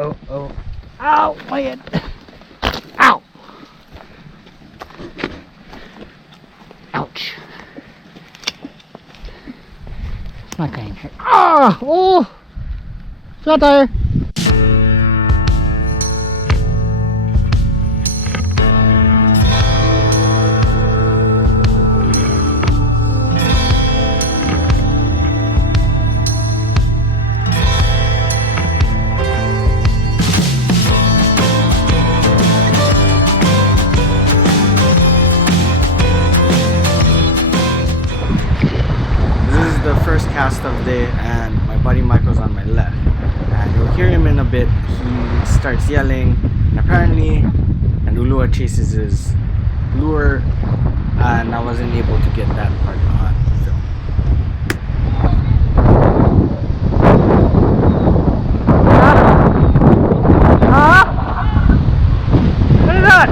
oh. Ow, my head. Ow. Ouch. It's not getting hurt. Ah, oh. Flat tire. First cast of the day, and my buddy Michael's on my left, and you'll hear him in a bit. He starts yelling, and apparently an ulua chases his lure, and I wasn't able to get that part on film. What is that?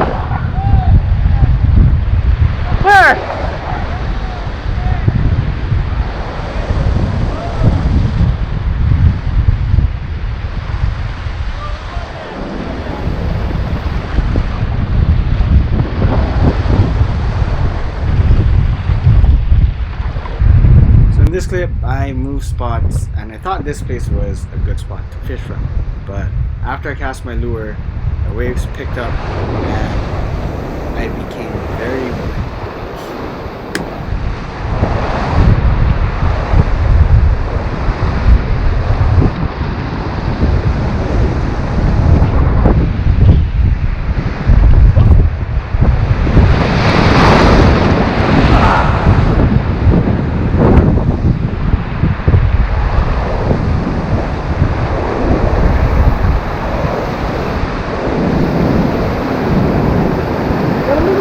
Where? In this clip, I moved spots, and I thought this place was a good spot to fish from, but after I cast my lure, the waves picked up and I became very wet.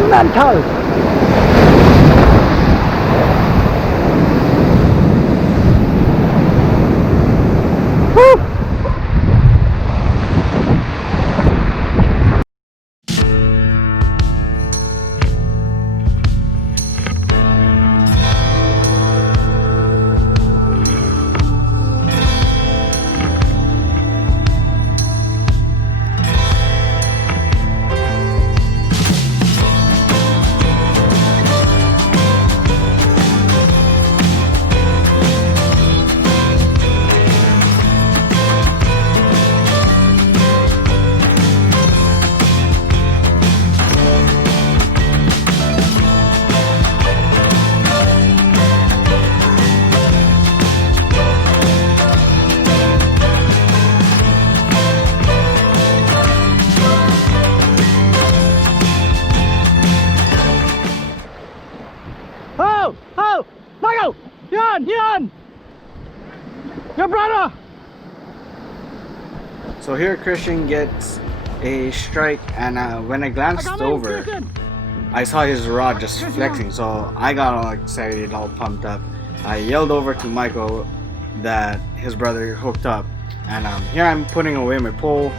Mental. Oh! Michael! Yan! Your brother! So here Christian gets a strike, and when I glanced over, I saw his rod just flexing, so I got all excited, all pumped up. I yelled over to Michael that his brother hooked up, and here I'm putting away my pole,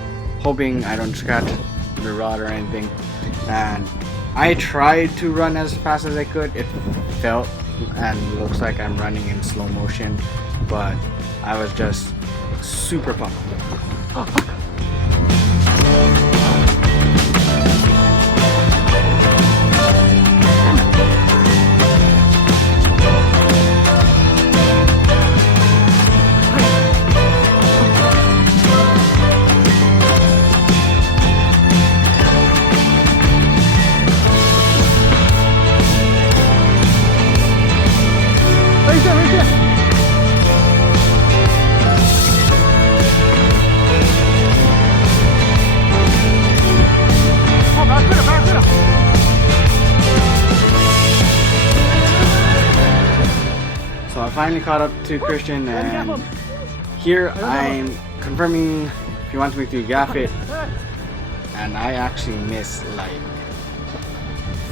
hoping I don't scratch the rod or anything. And I tried to run as fast as I could. It felt and looks like I'm running in slow motion, but I was just super pumped. So I finally caught up to Christian, and here I'm confirming if he wants me to gaff it, and I actually missed like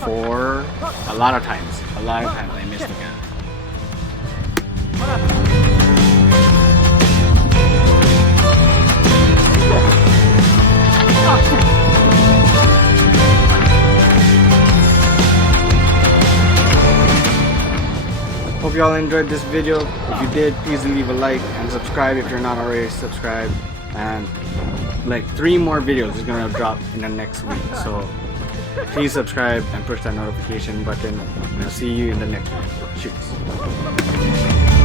a lot of times I missed the gaff. Hope you all enjoyed this video. If you did, please leave a like and subscribe if you're not already subscribed. and like 3 more videos is gonna drop in the next week. So please subscribe and push that notification button, and I'll see you in the next one. Shoots.